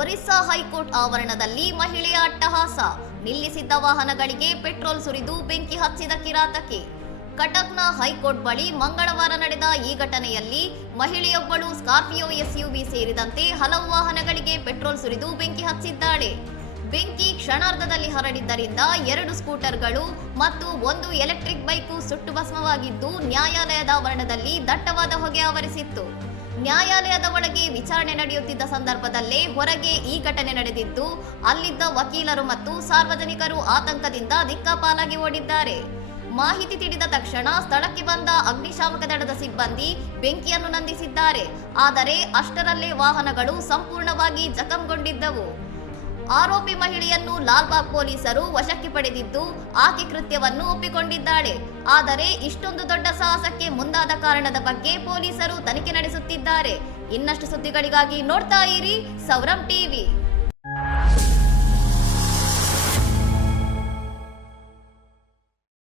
Orissa high court ಆವರಣದಲ್ಲಿ ಮಹಿಳೆಯ ಅಟ್ಟಹಾಸ, ನಿಲ್ಲಿಸಿದ್ದ ವಾಹನಗಳಿಗೆ ಪೆಟ್ರೋಲ್ ಸುರಿದು ಬೆಂಕಿ ಹಚ್ಚಿದ ಕಿರಾತಕಿ. ಕಟಕ್ನ ಹೈಕೋರ್ಟ್ ಬಳಿ ಮಂಗಳವಾರ ನಡೆದ ಈ ಘಟನೆಯಲ್ಲಿ ಮಹಿಳೆಯೊಬ್ಬಳು ಸ್ಕಾರ್ಪಿಯೋ ಎಸ್ಯುವಿ ಸೇರಿದಂತೆ ಹಲವು ವಾಹನಗಳಿಗೆ ಪೆಟ್ರೋಲ್ ಸುರಿದು ಬೆಂಕಿ ಹಚ್ಚಿದ್ದಾಳೆ. ಬೆಂಕಿ ಕ್ಷಣಾರ್ಧದಲ್ಲಿ ಹರಡಿದ್ದರಿಂದ 2 ಸ್ಕೂಟರ್ಗಳು ಮತ್ತು 1 ಎಲೆಕ್ಟ್ರಿಕ್ ಬೈಕು ಸುಟ್ಟು ಭಸ್ಮವಾಗಿದ್ದು ನ್ಯಾಯಾಲಯದ ಆವರಣದಲ್ಲಿ ದಟ್ಟವಾದ ಹೊಗೆ ಆವರಿಸಿತ್ತು. ನ್ಯಾಯಾಲಯದ ಒಳಗೆ ವಿಚಾರಣೆ ನಡೆಯುತ್ತಿದ್ದ ಸಂದರ್ಭದಲ್ಲೇ ಹೊರಗೆ ಈ ಘಟನೆ ನಡೆದಿದ್ದು, ಅಲ್ಲಿದ್ದ ವಕೀಲರು ಮತ್ತು ಸಾರ್ವಜನಿಕರು ಆತಂಕದಿಂದ ದಿಕ್ಕಾಪಾಲಾಗಿ ಓಡಿದ್ದಾರೆ. ಮಾಹಿತಿ ತಿಳಿದ ತಕ್ಷಣ ಸ್ಥಳಕ್ಕೆ ಬಂದ ಅಗ್ನಿಶಾಮಕ ದಳದ ಸಿಬ್ಬಂದಿ ಬೆಂಕಿಯನ್ನು ನಂದಿಸಿದ್ದಾರೆ. ಆದರೆ ಅಷ್ಟರಲ್ಲೇ ವಾಹನಗಳು ಸಂಪೂರ್ಣವಾಗಿ ಜಖಂಗೊಂಡಿದ್ದವು. ಆರೋಪಿ ಮಹಿಳೆಯನ್ನು ಲಾಲ್ಬಾಗ್ ಪೊಲೀಸರು ವಶಕ್ಕೆ ಪಡೆದಿದ್ದು ಆಕೆ ಕೃತ್ಯವನ್ನು ಒಪ್ಪಿಕೊಂಡಿದ್ದಾಳೆ. ಆದರೆ ಇಷ್ಟೊಂದು ದೊಡ್ಡ ಸಾಹಸಕ್ಕೆ ಮುಂದಾದ ಕಾರಣದ ಬಗ್ಗೆ ಪೊಲೀಸರು ತನಿಖೆ ನಡೆಸುತ್ತಿದ್ದಾರೆ. ಇನ್ನಷ್ಟು ಸುದ್ದಿಗಳಿಗಾಗಿ ನೋಡ್ತಾ ಇರಿ ಸೌರಂ ಟಿವಿ.